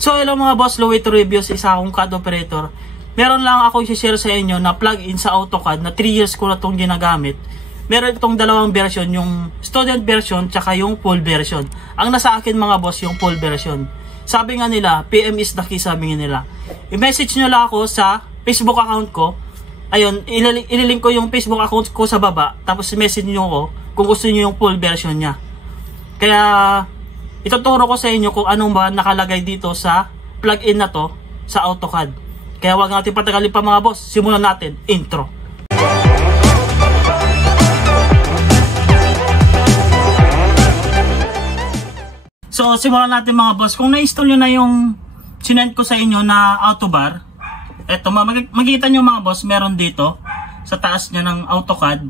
So hello mga boss, Louie to Reviews, isa akong CAD operator. Meron lang ako i-share sa inyo na plug-in sa AutoCAD na 3 years ko na itong ginagamit. Meron itong dalawang version, yung student version tsaka yung full version. Ang nasa akin mga boss, yung full version. Sabi nga nila, PM is the key, sabi nga nila. I-message nyo lang ako sa Facebook account ko. Ayun, ililink ko yung Facebook account ko sa baba. Tapos message nyo ko kung gusto nyo yung full version nya. Kaya ituturo ko sa inyo kung anong ba nakalagay dito sa plug-in na to sa AutoCAD. Kaya wag natin patagalin pa mga boss. Simulan natin. Intro. So simulan natin mga boss. Kung na-install nyo na yung sinend ko sa inyo na AutoBar, eto makikita nyo mga boss, meron dito sa taas nya ng AutoCAD.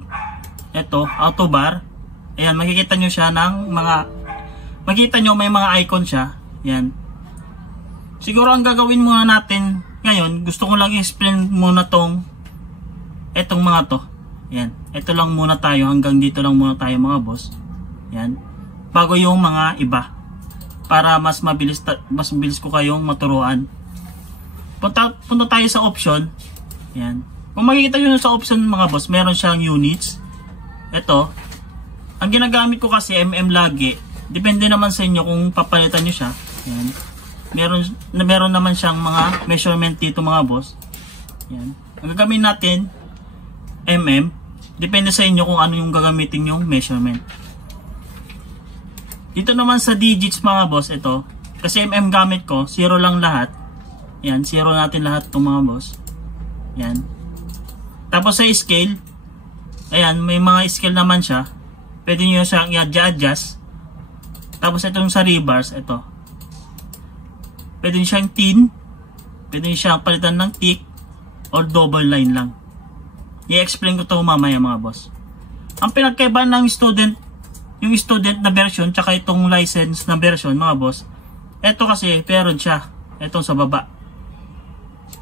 Eto, AutoBar. Ayan, makikita nyo siya ng makita nyo may mga icon siya. Yan. Siguro ang gagawin muna natin ngayon, gusto ko lang i-explain muna etong mga to. Yan. Ito lang muna tayo, hanggang dito lang muna tayo mga boss. Yan. Bago yung mga iba. Para mas mabilis ko kayong maturuan. Punta tayo sa option. Yan. Kung makikita nyo sa option mga boss, meron siyang units. Ito. Ang ginagamit ko kasi lagi. Depende naman sa inyo kung papalitan nyo siya. Yan. Meron naman siyang mga measurement dito mga boss. Yan. Ang gagamitin natin, Depende sa inyo kung ano yung gagamitin yung measurement. Dito naman sa digits mga boss, ito. Kasi gamit ko, 0 lang lahat. Yan, 0 natin lahat itong mga boss. Yan. Tapos sa scale, ayan, may mga scale naman siya. Pwede nyo siyang i-adjust. Tapos itong sa rebars, ito. Pwede nyo siyang tin. Pwede nyo siyang palitan ng tick. Or double line lang. I-explain ko ito mamaya mga boss. Ang pinagkaiba ng yung student na version, tsaka itong license na version mga boss. Ito kasi, meron siya. Itong sa baba.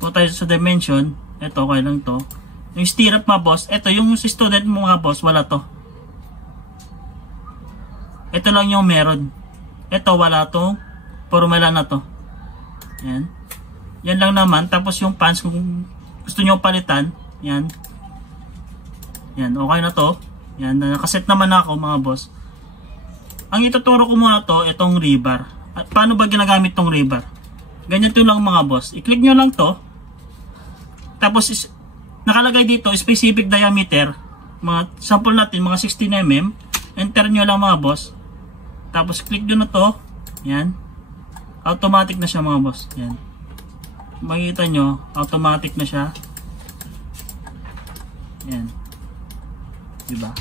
Kung tayo sa dimension, ito, okay lang to. Yung stirrup mga boss, ito yung student mo mga boss, wala to. Ito lang yung meron. Ito wala to. Formula na to. Yan. Yan lang naman. Tapos yung pants kung gusto nyo palitan. Yan. Yan. Okay na to. Yan. Nakaset naman ako mga boss. Ang ituturo ko muna to, itong rebar. At paano ba ginagamit tong rebar? Ganyan to lang mga boss. I-click nyo lang to. Tapos nakalagay dito specific diameter. Mga sample natin mga 16 mm. Enter nyo lang mga boss. Tapos click nyo na to. Yan. Automatic na siya mga boss. Yan. Makikita nyo, automatic na siya. Yan. Diba?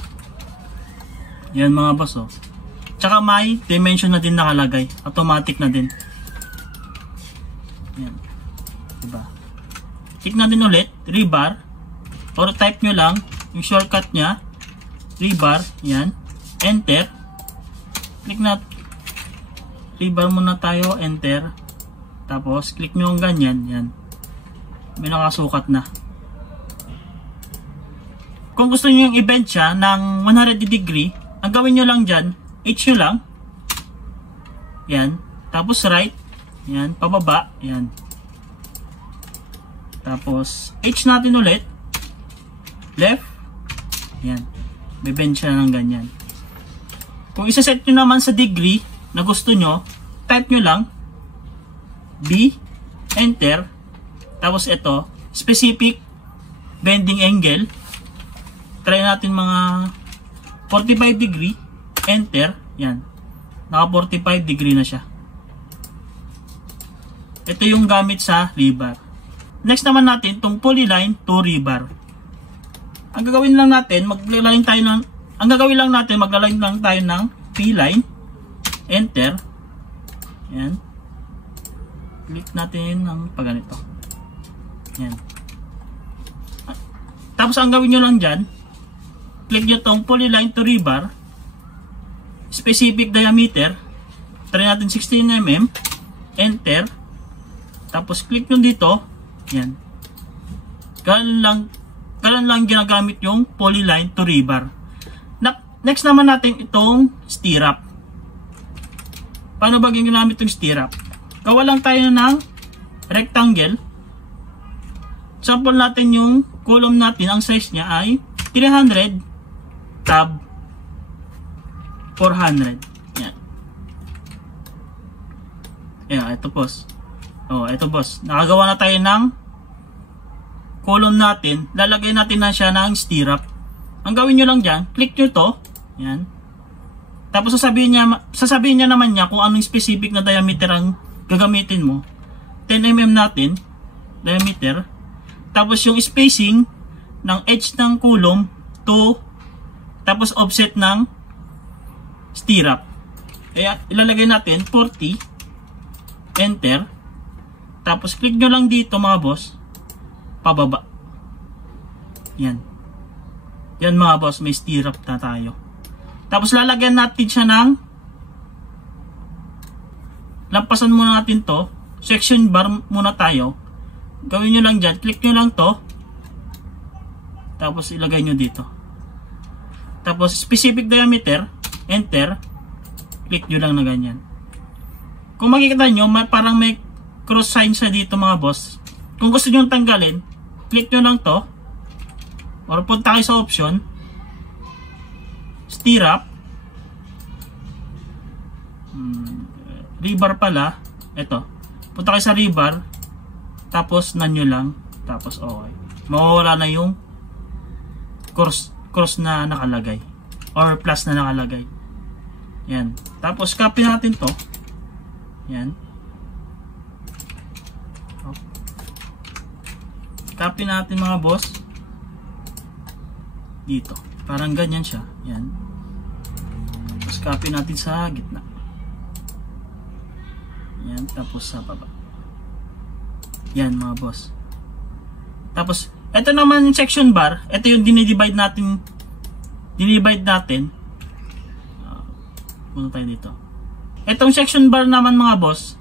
Yan mga boss oh. Tsaka may dimension na din nakalagay. Automatic na din. Yan. Diba? Click na din ulit. Rebar. Or type nyo lang yung shortcut nya. Rebar. Yan. Enter. Click na. Rebar muna tayo. Enter. Tapos click nyo ang ganyan. Yan. May nakasukat na. Kung gusto nyo yung event siya ng 180 degree, ang gawin nyo lang dyan, H nyo lang. Yan. Tapos right. Yan. Pababa. Yan. Tapos H natin ulit. Left. Yan. May bend siya ng ganyan. Kung isa-set nyo naman sa degree na gusto nyo, type nyo lang B. Enter. Tapos ito, specific bending angle. Try natin mga 45 degree. Enter. Yan. Naka 45 degree na siya. Ito yung gamit sa rebar. Next naman natin, itong polyline to rebar. Ang gagawin lang natin, maglalagay lang tayo ng P-line. Enter. Yan. Click natin ng pagganito. Yan. Tapos ang gawin nyo lang dyan, click nyo tong polyline to rebar. Specific diameter. Try natin 16 mm. Enter. Tapos click nyo dito. Yan. Ganun lang ginagamit yung polyline to rebar. Next naman natin itong stirrup. Paano ba ginamit itong stirrup? gawa lang tayo ng rectangle. Sample natin yung column natin, ang size niya ay 300 tab 400. Yan. Ayan, ito boss. Oh, ito boss. Nakagawa na tayo ng column natin. Lalagay natin na siya ng stirrup. Ang gawin nyo lang dyan, click nyo to. Yan. Tapos sasabihin niya naman niya kung anong specific na diameter ang gagamitin mo. 10 mm natin, diameter. Tapos yung spacing ng edge ng column to, tapos offset ng stirrup. Kaya ilalagay natin 40, enter. Tapos click nyo lang dito mga boss, pababa. Yan. Yan mga boss, may stirrup na tayo. Tapos lalagyan natin siya ng, lampasan muna natin to, section bar muna tayo. Gawin nyo lang dyan, click nyo lang to, tapos ilagay nyo dito. Tapos specific diameter, enter, click nyo lang na ganyan. Kung makikita nyo, parang may cross sign sa dito mga boss. Kung gusto nyo tanggalin, click nyo lang to, or punta kayo sa option, stirrup, rebar pala, ito, punta kayo sa rebar, tapos nanyo lang, tapos okay. Mawawala na yung cross na nakalagay, or plus na nakalagay. Yan. Tapos copy natin to. Yan. Copy natin mga boss. Dito. Parang ganyan siya. Yan. Tapos copy natin sa gitna. Yan. Tapos sa baba. Yan mga boss. Tapos, ito naman yung section bar. Ito yung dinidivide natin. Punta tayo dito. Itong section bar naman mga boss,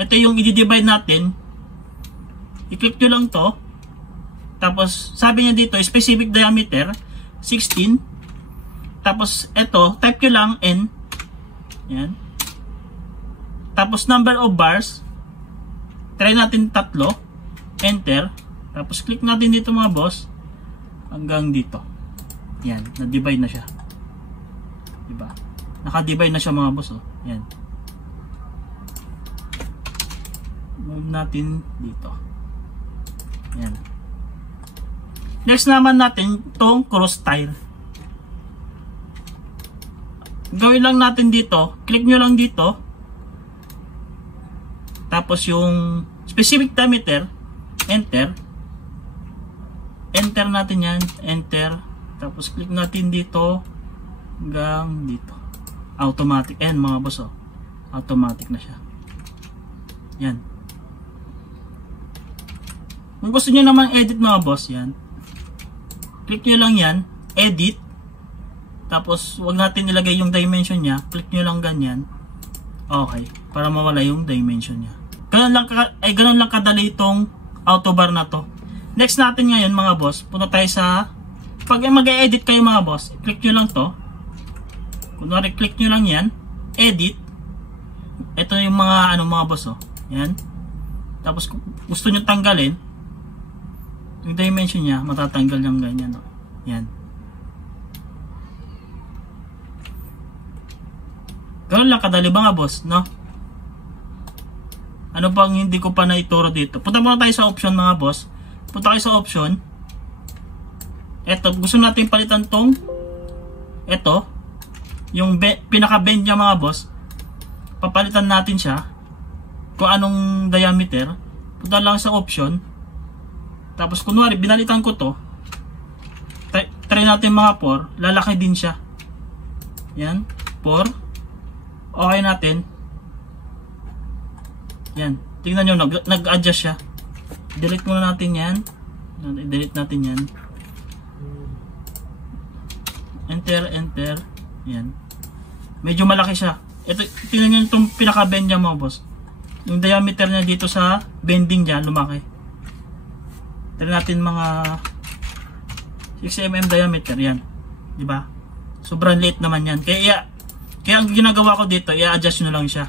ito yung i-divide natin. I-click nyo lang to. Tapos, sabi niya dito, specific diameter, 16. Tapos, ito, type nyo lang N. Yan. Tapos, number of bars. Try natin 3. Enter. Tapos, click natin dito mga boss. Hanggang dito. Yan. Na-divide na siya. Diba? Naka-divide na siya mga boss. Oh. Yan. Move natin dito. Yan. Next naman natin itong cross tire. Gawin lang natin dito. Click nyo lang dito. Tapos yung specific diameter. Enter. Enter natin yan. Enter. Tapos click natin dito. Hanggang dito. Automatic. Ayan mga boss. Oh. Automatic na siya. Yan. Kung gusto nyo naman edit mga boss. Yan. Click nyo lang yan. Edit. Tapos wag natin ilagay yung dimension nya. Click nyo lang ganyan. Okay. Para mawala yung dimension nya. Ganun lang kadali itong autobar na to. Next natin ngayon mga boss. Punta tayo sa, pag mag-edit kayo mga boss, click nyo lang to. Kunwari click nyo lang yan. Edit. Ito yung mga mga boss oh. Yan. Tapos kung gusto nyo tanggalin, yung dimension nya matatanggal yung ganyan oh. Yan. Ganun lang kadali mga boss, no? Ano bang hindi ko pa naituro dito? Punta muna tayo sa option mga boss. Punta kayo sa option. Eto, gusto natin palitan tong eto, yung pinaka-bend niya mga boss. Papalitan natin siya kung anong diameter. Punta lang sa option. Tapos kunwari binalitan ko to, try natin mga 4, lalaki din siya. Yan, 4. Okay natin. Yan, tingnan nyo, nag-adjust siya. Delete muna natin yan. Delete natin yan. Enter, enter. Yan. Medyo malaki siya. Ito, tingnan nyo itong pinaka-bend niya mga boss. Yung diameter niya dito sa bending niya, lumaki. Try natin mga 6 mm diameter. Yan. Diba? Sobrang liit naman yan. Kaya ang ginagawa ko dito, i-adjust nyo lang siya.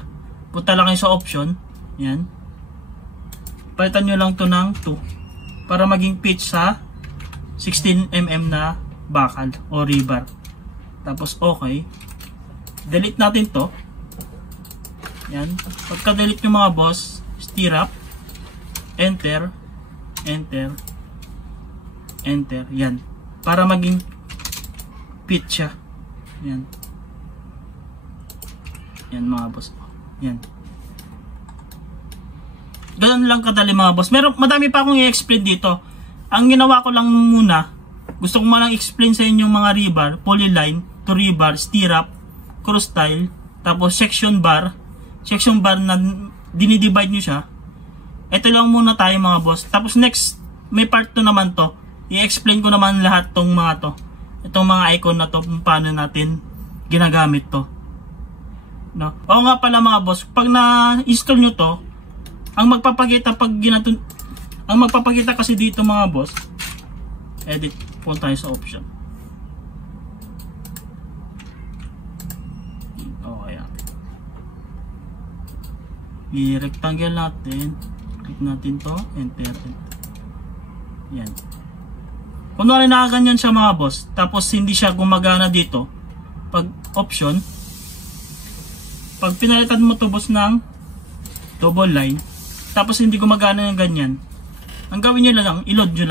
Punta lang kayo sa option. Yan. Palitan nyo lang to ng 2 para maging pitch sa 16mm na bakal o rebar. Tapos okay. Delete natin to. Yan. Pagka delete nyo mga boss, stirrup, enter, enter, enter. Yan. Para maging pitch siya. Yan. Yan mga boss. Yan. Ganun lang kadali mga boss. Madami pa akong i-explain dito. Ang ginawa ko lang muna, gusto ko malang explain sa inyo mga rebar, polyline, to rebar, stirrup, cross style, tapos section bar na dinidivide nyo siya. Ito lang muna tayo mga boss. Tapos next, may part 2 naman to. I-explain ko naman lahat tong mga to. Itong mga icon na to, kung paano natin ginagamit to. No? Oo nga pala mga boss, pag na-install nyo to, ang magpapakita kasi dito mga boss, edit, punta tayo sa option. Okay. I-rectangle natin, click natin to, enter. Yan. Kunwari nakaganyan siya mga boss, tapos hindi siya gumagana dito, pag option, pag pinalitan mo to boss ng double line, tapos hindi gumagana ng ganyan, ang gawin nyo lang, i-load nyo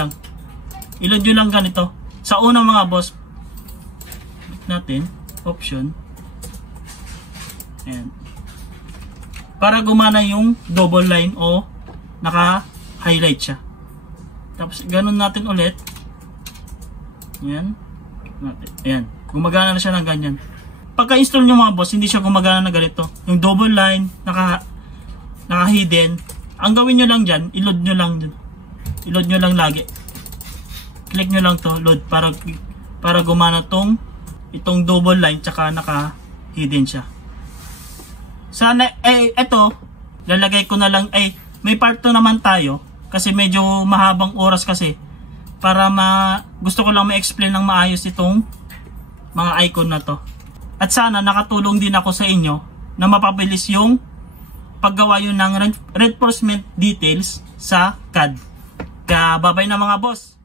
lang ganito. Sa una mga boss, click natin, option, ayan, para gumana yung double line o naka-highlight siya. Tapos ganun natin ulit, ayan, ayan, gumagana na siya ng ganyan. Pagka-install nyo mga boss, hindi siya gumagana na ganito, yung double line, naka-hidden. Ang gawin nyo lang dyan, i-load nyo lang dyan. I-load nyo lang lagi. Click nyo lang to, load, para gumana itong double line, tsaka naka-hidden siya. Sana, eto, lalagay ko na lang, may part 2 naman tayo, kasi medyo mahabang oras kasi, para gusto ko lang ma-explain ng maayos itong mga icon na to. At sana nakatulong din ako sa inyo na mapabilis yung paggawa yun ng reinforcement details sa CAD. Kaya babay na mga boss!